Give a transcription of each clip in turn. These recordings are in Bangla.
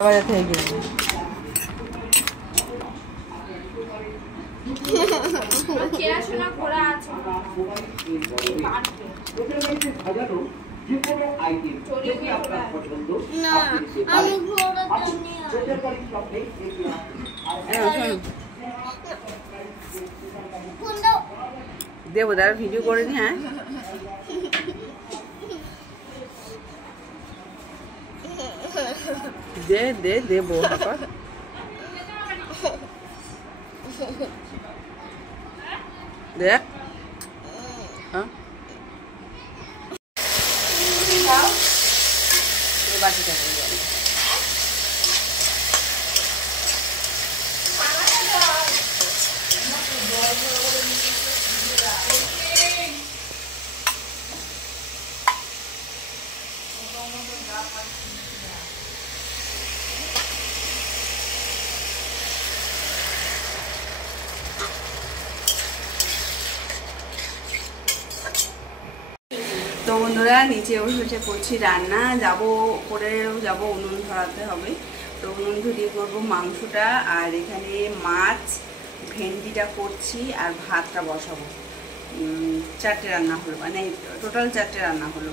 বাজার থেকে কিনে দেবো, দাঁড়া ভিডিও করে নি। হ্যাঁ দে দে দেবো। দেখ হ্যাঁ বাটিটা হয়ে যাবে। তো বন্ধুরা নিচে বসে করছি রান্না, যাবো উপরেও যাবো, উনুন ধরাতে হবে। তো উনুন ধরিয়ে করবো মাংসটা, আর এখানে মাছ ভেন্ডিটা করছি আর ভাতটা বসাবো। 4টে রান্না হলো, মানে টোটাল 4টে রান্না হলো।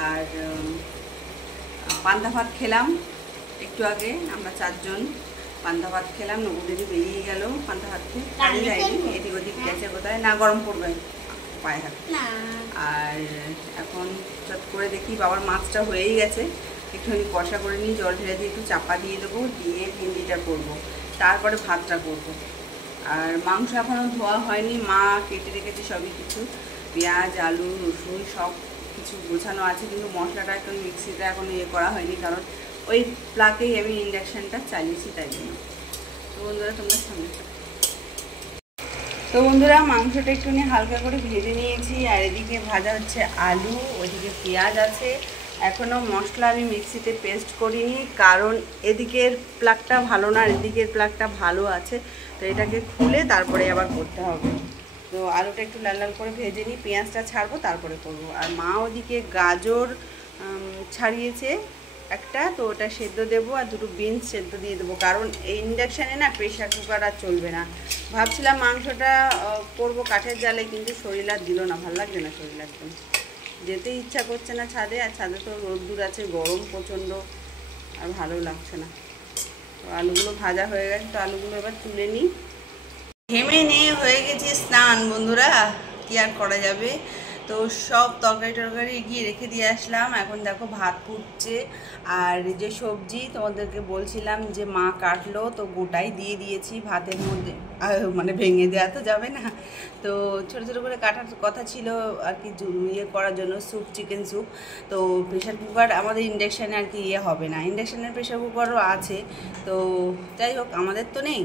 আর পান্তা ভাত খেলাম একটু আগে, আমরা 4 জন পান্তা ভাত খেলাম। নবুদেরই বেরিয়ে গেল পান্তা ভাত খেয়ে, কাজে যায়নি, এদিক ওদিক গেছে কোথায় না, গরম পড়বে পায়ে হাত। আর এখন চট করে দেখি বাবার মাছটা হয়েই গেছে, একটুখানি কষা করে নিই, জল ঢেলে দিয়ে একটু চাপা দিয়ে দেবো, দিয়ে ভেন্ডিটা করবো, তারপরে ভাতটা করব। আর মাংস এখনও ধোয়া হয়নি, মা কেটে রেখেছে সবই কিছু, পেঁয়াজ আলু রসুন সব কিছু গোছানো আছে, কিন্তু মশলাটা এখন মিক্সিতে এখন ইয়ে করা হয়নি, কারণ ওই প্লাগেই আমি ইন্ডাকশানটা চালিয়েছি তাই জন্য। তো বন্ধুরা তোমরা সামনে, তো বন্ধুরা মাংসটা একটুখানি হালকা করে ভেজে নিয়েছি, আর এদিকে ভাজা হচ্ছে আলু, ওইদিকে পেঁয়াজ আছে। এখনও মশলা আমি মিক্সিতে পেস্ট করিনি, কারণ এদিকের প্লাগটা ভালো না, এদিকের প্লাগটা ভালো আছে, তো এটাকে খুলে তারপরে আবার করতে হবে। তো আলুটা একটু লাল লাল করে ভেজে নিই, পেঁয়াজটা ছাড়বো তারপরে করব। আর মা ওদিকে গাজর ছাড়িয়েছে একটা, তো ওটা সেদ্ধ দেবো, আর 2টো বিনস সেদ্ধ দিয়ে দেবো, কারণ এই ইন্ডাকশানে না প্রেশার কুকার আর চলবে না। ভাবছিলাম মাংসটা করবো কাঠের জালে, কিন্তু শরীর আর দিল না, ভালো লাগছে না শরীর, একদম যেতে ইচ্ছা করছে না ছাদে, আর ছাদে তো রোদ্দুর আছে, গরম প্রচণ্ড, আর ভালো লাগছে না। তো আলুগুলো ভাজা হয়ে গেছে, তো আলুগুলো এবার তুলে নিই। ঘেমে নিয়ে হয়ে গেছে স্নান বন্ধুরা, কি আর করা যাবে। তো সব তরকারি টরকারি গিয়ে রেখে দিয়ে আসলাম, এখন দেখো ভাত ফুটছে। আর যে সবজি তোমাদেরকে বলছিলাম যে মা কাটলো, তো গোটাই দিয়ে দিয়েছি ভাতের মধ্যে, মানে ভেঙে দেওয়া তো যাবে না, তো ছোটো ছোটো করে কাটার কথা ছিল আর কি, ইয়ে করার জন্য স্যুপ, চিকেন স্যুপ। তো প্রেশার কুকার আমাদের ইন্ডাকশানে আর কি ইয়ে হবে না, ইন্ডাকশানের প্রেশার কুকারও আছে, তো যাই হোক আমাদের তো নেই,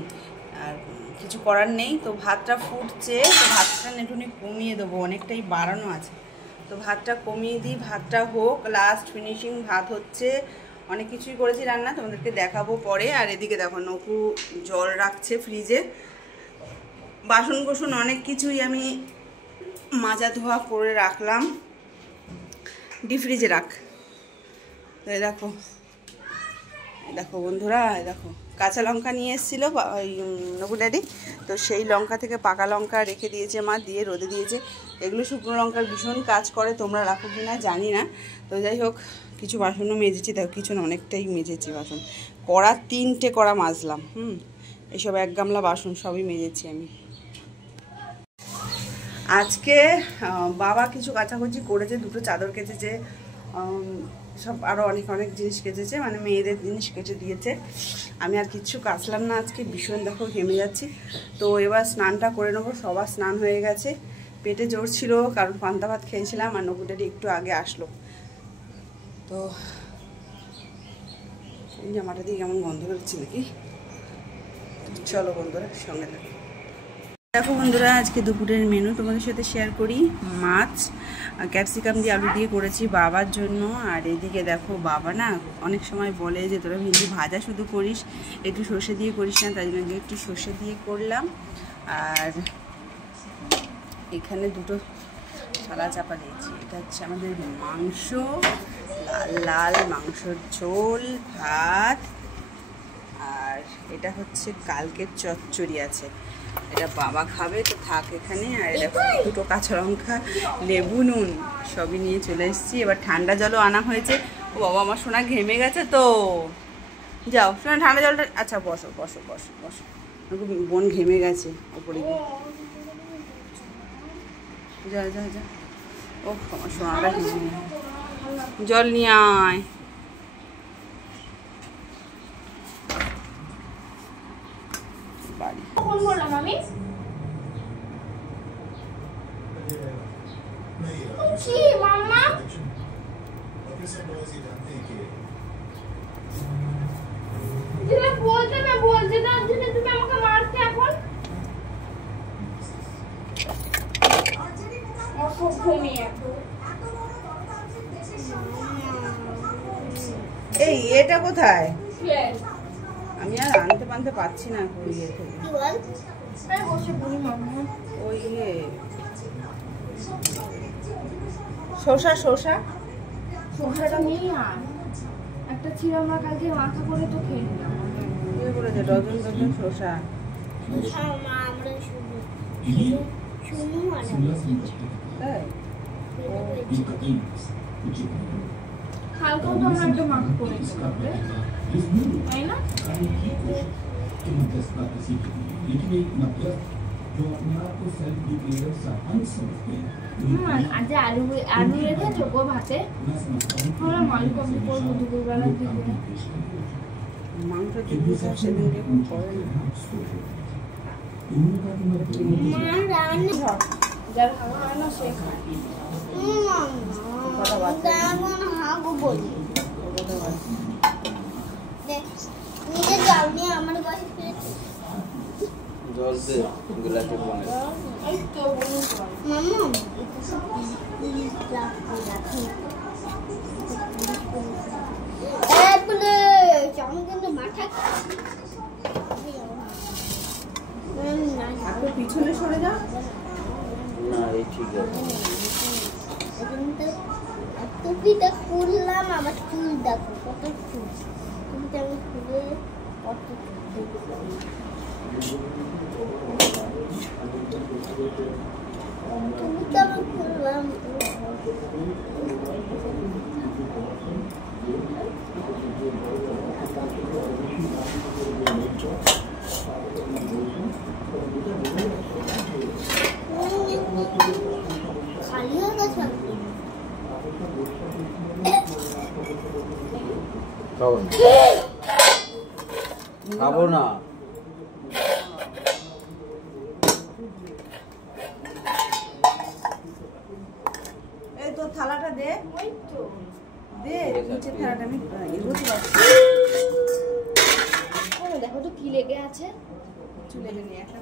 আর কিছু করার নেই। তো ভাতটা ফুটছে, তো ভাতটা একটুখানি কমিয়ে দেবো, অনেকটাই বাড়ানো আছে, তো ভাতটা কমিয়ে দিই, ভাতটা হোক, লাস্ট ফিনিশিং ভাত হচ্ছে। অনেক কিছুই করেছি রান্না, তোমাদেরকে দেখাবো পরে। আর এদিকে দেখো নকু জল রাখছে ফ্রিজে, বাসন কোসন অনেক কিছুই আমি মাজা ধোয়া করে রাখলাম, ডিপ ফ্রিজে রাখ। তো দেখো দেখো বন্ধুরা, দেখো কাঁচা লঙ্কা নিয়ে এসেছিলো ওই নকু ড্যাডি, তো সেই লঙ্কা থেকে পাকা লঙ্কা রেখে দিয়েছে মা, দিয়ে রোদে দিয়েছে। এগুলো শুকনো লঙ্কার ভীষণ কাজ করে, তোমরা রাখো কি না জানি না। তো যাই হোক কিছু বাসনও মেজেছি, দেখো কিছু না অনেকটাই মেজেছি বাসন, কড়া 3টে কড়া মাজলাম, এইসব 1 গামলা বাসন সবই মেজেছি আমি। আজকে বাবা কিছু কাচাকুচি করেছে, 2টো চাদর কেচেছে, সব আরও অনেক জিনিস কেচেছে, মানে মেয়েদের জিনিস কেচে দিয়েছে। আমি আর কিচ্ছু কাচলাম না আজকে, ভীষণ দেখো ঘেমে যাচ্ছি। তো এবার স্নানটা করে নেবো, সবার স্নান হয়ে গেছে, পেটে জোর ছিল কারণ পান্তা ভাত খেয়েছিলাম, আর নকুটারি একটু আগে আসলো। তো এই জামাটা দিয়ে কেমন গন্ধ বেরোচ্ছে নাকি, চলো বন্ধুরা সঙ্গে থাকো। দেখো বন্ধুরা আজকে দুপুরের মেনু তোমাদের সাথে শেয়ার করি। মাছ ক্যাপসিকাম দিয়ে আলু দিয়ে করেছি বাবার জন্য। আর এদিকে দেখো বাবা না অনেক সময় বলে যে তোরা ভেন্ডি ভাজা শুধু করিস, একটু সর্ষে দিয়ে করিস না, তাই জন্য একটু সর্ষে দিয়ে করলাম। আর এখানে 2টো ছালা চাপা দিয়েছি, এটা হচ্ছে আমাদের মাংস, লাল লাল মাংসর ঝোল, ভাত, এটা হচ্ছে কালকের চচ্চড়ি আছে, এটা বাবা খাবে তো থাক এখানে। আর এটা দুটো কাঁচা লঙ্কা, লেবু, নুন সবই নিয়ে চলে এসেছি। এবার ঠান্ডা জলও আনা হয়েছে। ও বাবা, আমার সোনা ঘেমে গেছে তো, যাও সোনা ঠান্ডা জলটা, আচ্ছা বসো বসো বসো বসো, বোন ঘেমে গেছে ওপরে গিয়ে, যা যা যা। ও আমার সোনাটা ঘেমে, জল নিয়ে আয়। ফোন করলাম আমি, মাম্মা যেটা বলতে না বলছে তার জন্য তুমি আমাকে মারতে এখন। এই এটা কোথায়? আমি আর আনতে পানতে পারছি না ইয়ে থেকে। ওই ইয়ে শসা, শসা শসাটা নেই আর একটা ছিল, আমরা কালকে মাখা করে তো খেয়ে নিলাম। ইয়ে করেছে ডজন ডজন শসা। হালকাও তো আমরা একটু মাখা করে তাই না? আজ আলু আলু রেখেছো গো ভাতে? আমরা মাংস কমপ্লিট করবো দুপুরবেলা দিকে। মাংস চিকিৎসা সেদিনকে করে না। যার খাওয়া হয় না সে খায়। জল দে গ্লাসে বনে পিছনে সরে যা না, এই ঠিক আছে। টুপিটা খুললাম, আবার চুল দেখো কত চুল, টুপিটা আমি খুলে কত টুপিটা আমি খুললাম। খালি হয়ে গেছে। খাবো না। এই তো থালাটা দে, দে নিচে থালাটা, আমি এগোতে পারছি। দেখো তো কি লেগে আছে, চুলে নিয়ে একটা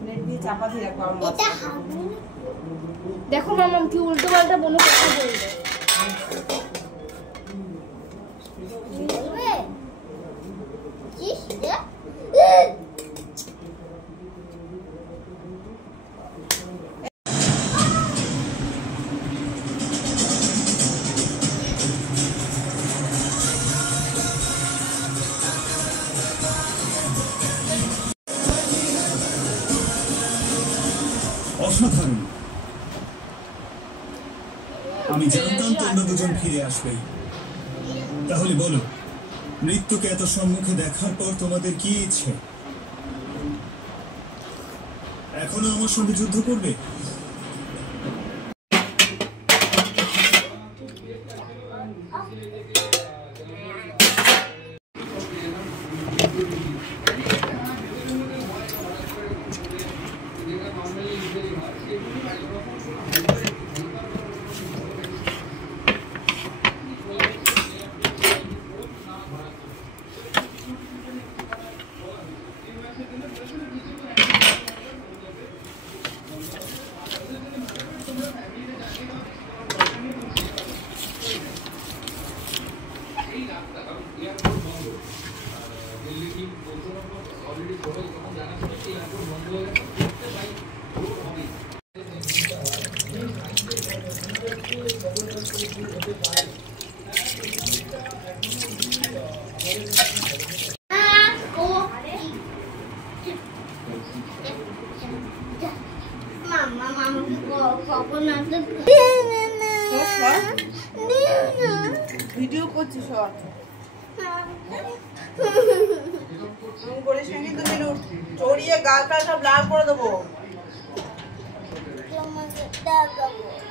প্লেট দিয়ে চাপা দিয়ে রাখবো। আমার দেখো মামা কি উল্টো পাল্টা বলে কথা বলবে। অসাধারণ। আমি জানতাম তোমরা দুজন ফিরে আসবে। তাহলে বলো, মৃত্যুকে এত সম্মুখে দেখার পর তোমাদের কি ইচ্ছে? এখনো আমার সঙ্গে যুদ্ধ করবে? কখন আসলে ভিডিও করছি সব বলিস নাকি তুমি চড়িয়ে গালটা সব লাল করে দেবো তোমাকে দেখাবো